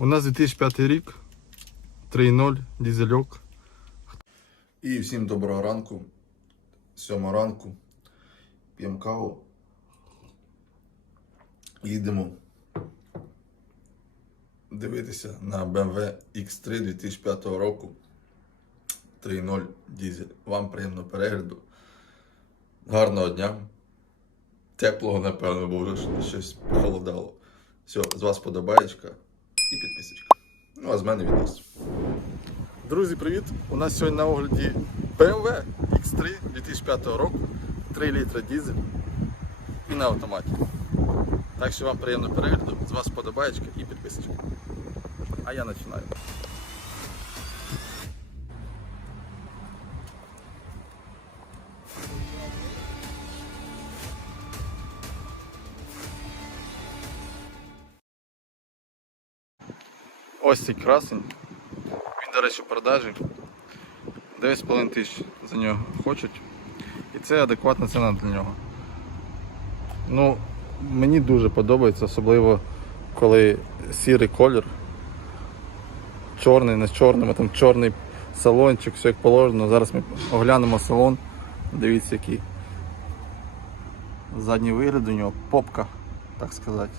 У нас 2005 рік, 3.0, дізельок. І всім доброго ранку. Сьома ранку. П'ємо каву. Їдемо дивитися на BMW X3 2005 року. 3.0 дізель. Вам приємного перегляду. Гарного дня. Теплого, напевно, бо вже щось похолодало. Все, з вас подобаєчка. Ну, а з мене відос. Друзі, привіт! У нас сьогодні на огляді BMW X3 2005 року, 3 літра дізель і на автоматі. Так що вам приємно перегляду, з вас подобаєчка і підписочка. А я починаю. Ось цей красень. Він, до речі, в продажі. 9,5 тисяч за нього хочуть. І це адекватна ціна для нього. Ну, мені дуже подобається, особливо коли сірий колір. Чорний, не з чорним, а там чорний салончик, все як положено. Зараз ми оглянемо салон. Дивіться, який задній вигляд у нього, попка, так сказати.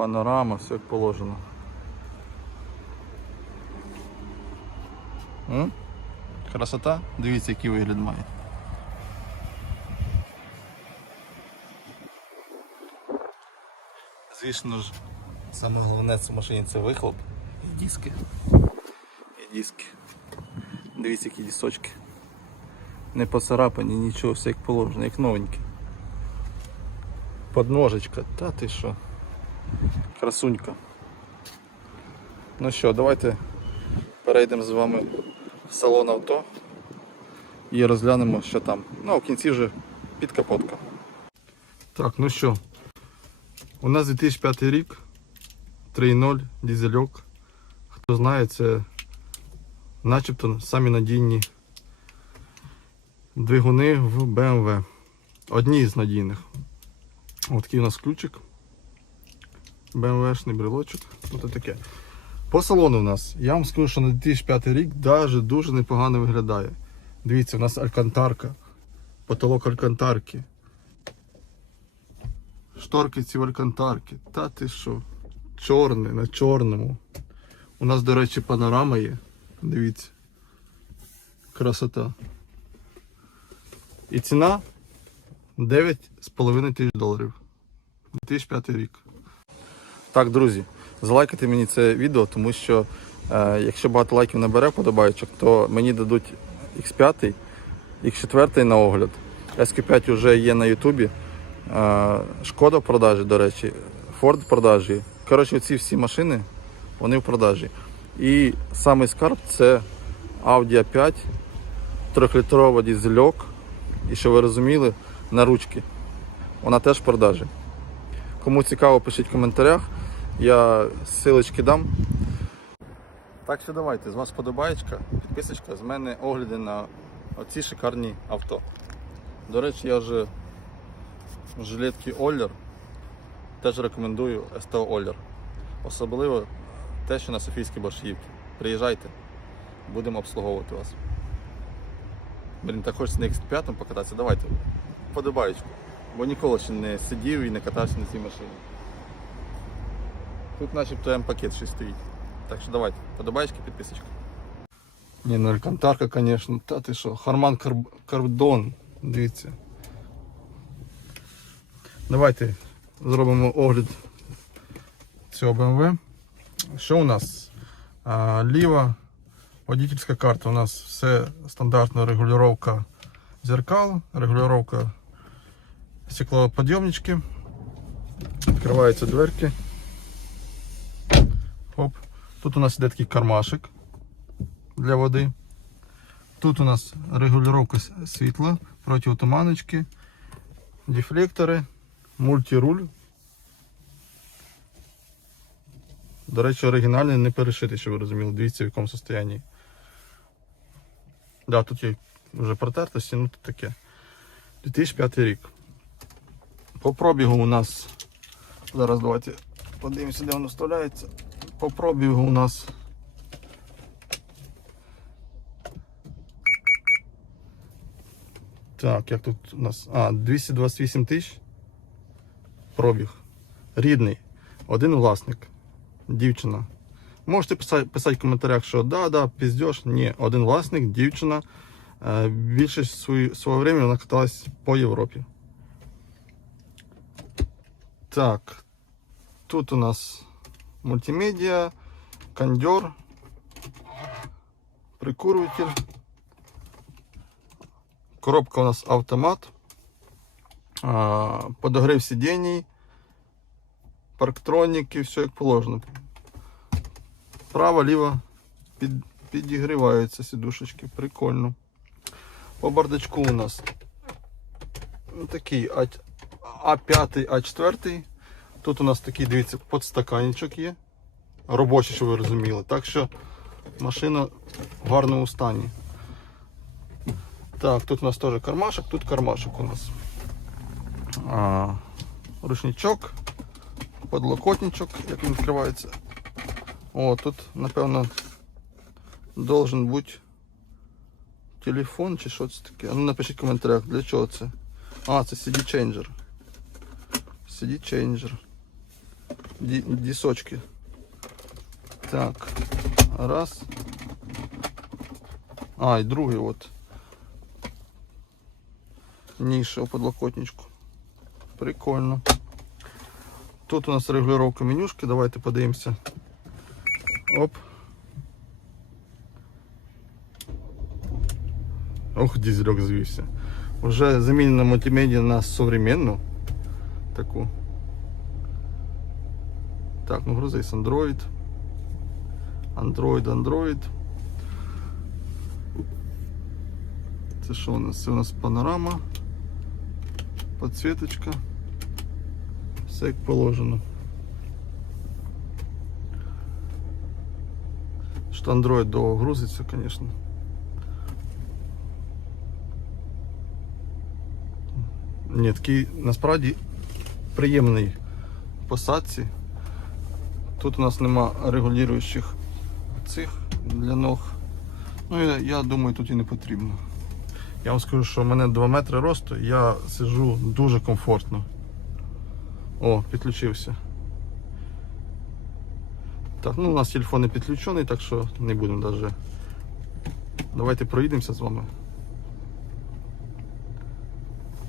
Панорама, все як положено. М? Красота? Дивіться, який вигляд має. Звісно ж, саме головне в машині це вихлоп і диски. І диски. Дивіться, які дісочки. Не поцарапані, нічого, все як положено, як новенькі. Подножечка, та ти що? Красунька. Ну що, давайте перейдемо з вами в салон авто і розглянемо, що там. Ну, а в кінці вже підкапотка. Так, ну що, у нас 2005 рік, 3.0, дізельок. Хто знає, це начебто самі надійні двигуни в BMW. Одні з надійних. Ось такий у нас ключик. BMW-шний брелочок. Ось таке. По салону у нас, я вам скажу, що на 2005 рік навіть дуже непогано виглядає. Дивіться, у нас алькантарка, потолок алькантарки. Шторки ці в алькантарки. Та ти що? Чорне на чорному. У нас, до речі, панорама є. Дивіться. Красота. І ціна 9,5 тисяч доларів. 2005 рік. Так, друзі, залайкайте мені це відео, тому що е, якщо багато лайків набере подобайчик, то мені дадуть X5, X4 на огляд. SQ5 вже є на Ютубі. Е, Шкода в продажі, до речі, Ford в продажі. Коротше, ці всі машини вони в продажі. І самий скарб це Audi A5, 3-літрова дізельок. І що ви розуміли, на ручки. Вона теж в продажі. Кому цікаво, пишіть в коментарях. Я ссылочки дам. Так що давайте, з вас подобаєчка, підписочка, з мене огляди на оці шикарні авто. До речі, я вже в жилетки Оллер теж рекомендую СТО Оллер. Особливо те, що на Софійській Боршівці. Приїжджайте, будемо обслуговувати вас. Блін, так хочеться на X5 покататися, давайте. Подобаєчку. Бо ніколи ще не сидів і не катався на цій машині. Тут начебто М-пакет ще стоїть. Так що давайте, подобаєчки, підписочка. Ні, ну алькантарка, звісно, та ти що, Харман Карб... Кардон, дивіться. Давайте зробимо огляд цього BMW. Що у нас? А, ліва водительська карта. У нас все стандартна регулювання зеркал, регулювання стеклоподйомнички. Відкриваються дверки. Оп. Тут у нас іде такий кармашик для води. Тут у нас регулювання світла, протиотуманочки, дефлектори, мультируль. До речі, оригінальний не перешитий, щоб ви розуміли. Дивіться в якому стані. Да, тут є вже протертості, ну тут таке. 2005 рік. По пробігу у нас Зараз давайте подивимося, де воно вставляється. По пробігу у нас. Так, як тут у нас? А, 228 тисяч. Пробіг. Рідний. Один власник. Дівчина. Можете писати, писати в коментарях, що да, да, піздєш. Ні, один власник, дівчина. Е, Більшість свої, свого времени вона каталась по Європі. Так. Тут у нас мультимедіа, кондер, прикурюватель. Коробка у нас автомат. А, Подогрів сидений, парктроніки, все як положено. Право, ліво під, підігріваються сідушечки. Прикольно. По бардачку у нас такий А5, А4. Тут у нас такий, дивіться, подстаканничок є. Робочий, щоб ви розуміли. Так що машина в гарному стані. Так, тут у нас теж кармашок, тут кармашок у нас. А, ручничок, подлокотничок, як він відкривається. О, тут, напевно, должен бути телефон чи що це таке. Ну напишіть в коментарях, для чого це. А, це CD changer. CD changer. Ді- Дісочки. Так. Раз. А, і другий от. Ніша у подлокотничку. Прикольно. Тут у нас регулювання менюшки. Давайте подивимося. Оп. Ох, дізельок звівся. Вже замінена мультимедіа на современну. Таку. Так, ну грузись Android. Android, Android. Це що у нас? Це у нас панорама. Подсвіточка. Все як положено. Що Android довго грузиться, звісно. Ні, такий насправді приємний в посадці. Тут у нас нема регулюючих цих для ног. Ну я, я думаю, тут і не потрібно. Я вам скажу, що в мене 2 метри росту, я сиджу дуже комфортно. О, підключився. Так, ну у нас телефон не підключений, так що не будемо навіть. Давайте проїдемося з вами.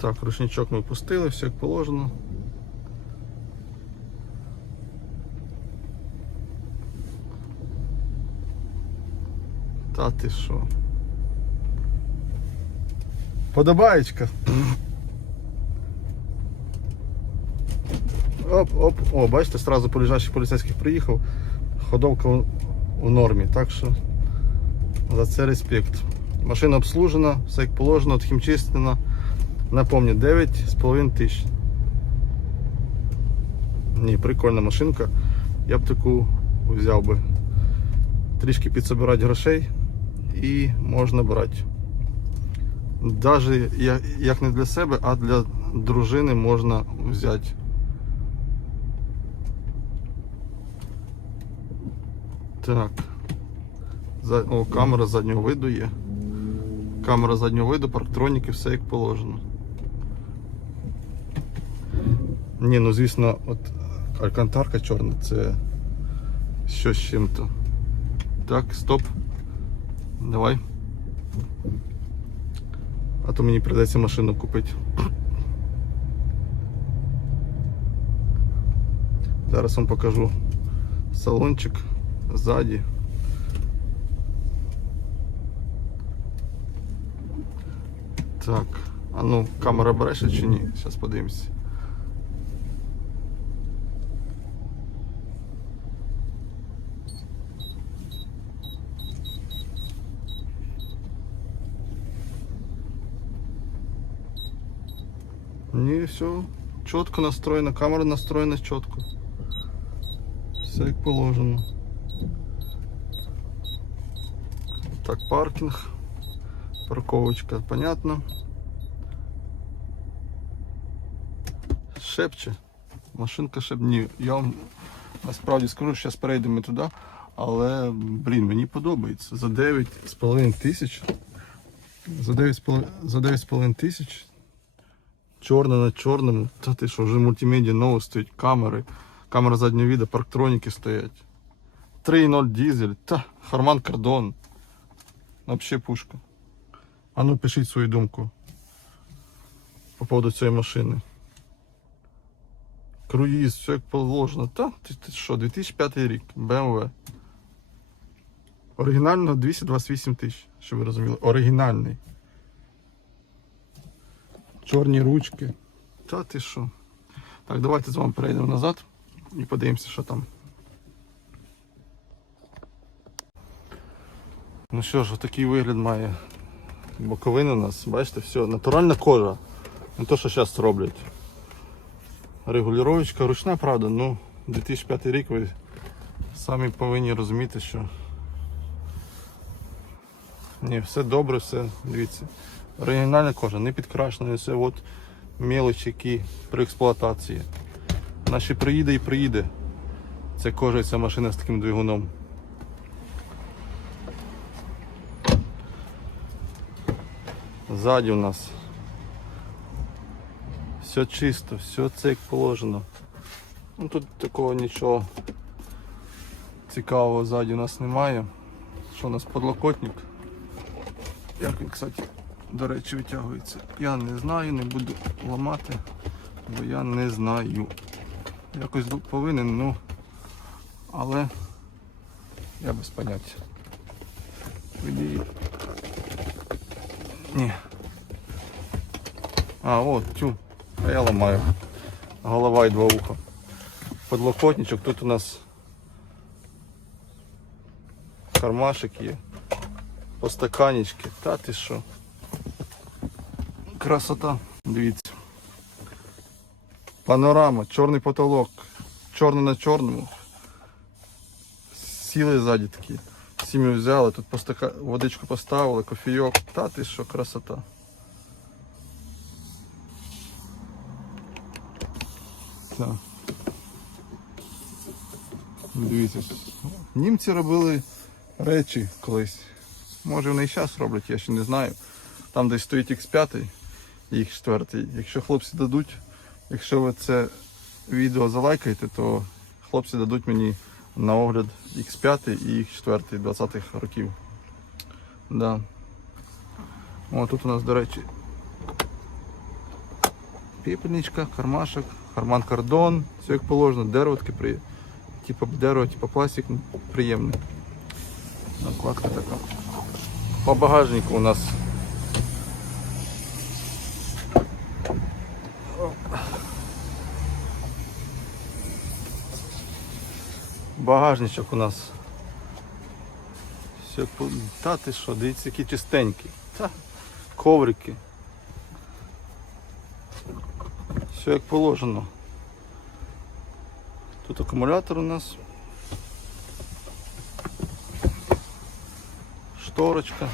Так, ручничок ми пустили, все як положено. Та ти що? Подобаєчка. Оп, оп, о, бачите, сразу полежащих поліцейських приїхав. Ходовка у нормі, так що за це респект. Машина обслужена, все як положено, хімчистена. Напомню, 9,5 тисяч. Ні, прикольна машинка. Я б таку взяв би. Трішки підсобирати грошей і можна брати. Навіть як- не для себе, а для дружини можна взяти. Так. О, камера заднього виду є. Камера заднього виду, парктроніки, все як положено. Ні, ну звісно, от алькантарка чорна це щось з чим-то. Так, стоп. Давай. А то мені придеться машину купити. Зараз вам покажу салончик ззаді. Так, а ну, камера бреше чи ні? Зараз подивимось. Ні, все. Чітко настроєно, камера настроєна чітко. Все як положено. Так, паркінг. Парковочка, понятно. Шепче. Машинка б ні. Я вам насправді скажу, зараз перейдемо туди, але блін, мені подобається. За 9,5 тисяч. За 9,5 за 9,5 тисяч. Чорне на чорному. Та ти що, вже мультимедіа ново стоїть, камери, камера заднього відео, парктроніки стоять. 3.0 дизель, та Харман Кардон. Вообще пушка. А ну пишіть свою думку по поводу цієї машини. Круїз, все як положено. Та, ти, ти що, 2005 рік, BMW. Оригінально 228 тисяч, щоб ви розуміли. Оригінальний. Чорні ручки. Та ти що? Так, давайте з вами перейдемо назад і подивимося, що там. Ну що ж, такий вигляд має боковина у нас. Бачите, все, натуральна кожа. Не то, що зараз роблять. Регулювачка ручна, правда, ну 2005 рік ви самі повинні розуміти, що ні, все добре, все, дивіться. Оригінальна кожа, не підкрашена, все от мелочі, які при експлуатації. Наші приїде і приїде. Ця кожа ця машина з таким двигуном. Ззаді у нас все чисто, все це як положено. Ну тут такого нічого цікавого ззаді у нас немає. Що у нас подлокотник? Як він, кстати, до речі, витягується? Я не знаю, не буду ламати, бо я не знаю. Якось повинен, ну але я без поняття. Відії. Ні. А, от, тю. А я ламаю. Голова і два уха. Подлокотничок. Тут у нас кармашик є. Постаканечки. Та ти що? Красота. Дивіться. Панорама, чорний потолок. Чорне на чорному. Сіли ззаді такі. Сім'ю взяли, тут постака... водичку поставили, кофійок. Та ти що, красота. Так. Дивіться. Німці робили речі колись. Може вони і зараз роблять, я ще не знаю. Там десь стоїть X5 і X4. Якщо хлопці дадуть, якщо ви це відео залайкаєте, то хлопці дадуть мені на огляд X5 і X4 20-х років. Да. О, тут у нас, до речі, піпельничка, кармашок, харман кордон, все як положено, дерево таке при... типа дерево, типа пластик приємний. Накладка така. По багажнику у нас багажничок у нас. Все, та ти що, дивіться, які чистенькі. Та, коврики. Все як положено. Тут акумулятор у нас. Шторочка.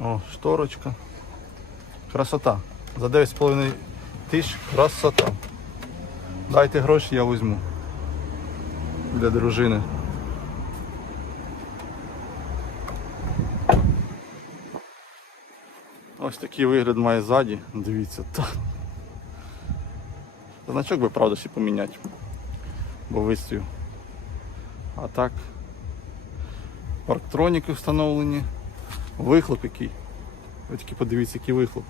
О, шторочка. Красота. За 9,5 тисяч красота. Дайте гроші, я візьму. Для дружини. Ось такий вигляд має ззаді. Дивіться. Та. Значок би правда ще поміняти. Бо вистою. А так. Парктроніки встановлені. Вихлоп який. Ви тільки подивіться, який вихлоп.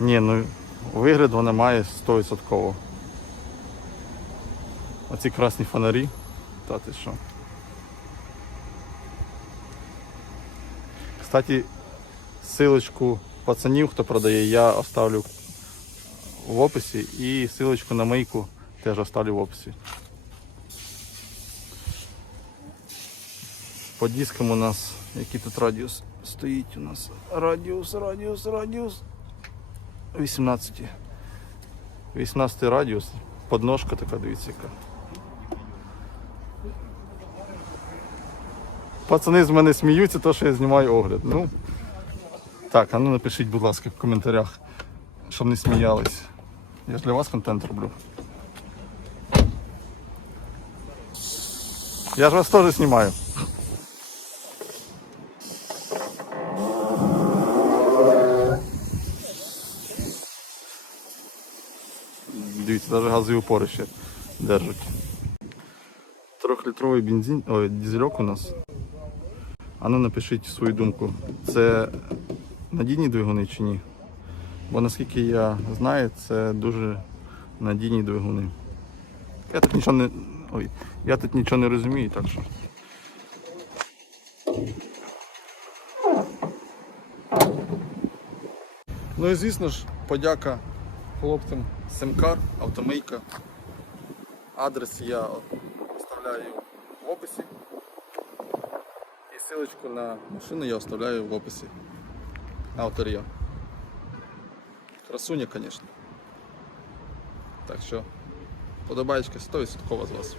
Ні, ну вигляд вона має 100%. Оці красні фонарі. Та ти що. Кстати, ссылочку пацанів, хто продає, я оставлю в описі і ссылочку на мийку теж оставлю в описі. По дискам у нас, який тут радіус стоїть у нас. Радіус, радіус, радіус. 18. 18 радіус. Подножка така, дивіться яка. Пацани з мене сміються, то що я знімаю огляд. Ну, так, а ну напишіть, будь ласка, в коментарях, щоб не сміялись. Я ж для вас контент роблю. Я ж вас теж знімаю. Дивіться, навіть газові опори ще держать. Трьохлітровий бензин, ой, дизельок у нас. А ну напишіть свою думку. Це надійні двигуни чи ні? Бо наскільки я знаю, це дуже надійні двигуни. Я тут нічого не. Ой, я тут нічого не розумію, так що. Ну і звісно ж, подяка хлопцям Семкар, автомийка. Адрес я оставляю в описі. І силочку на машину я оставляю в описі. Автор я. Красуня, звісно. Так що, подобаєчка 100% з вас.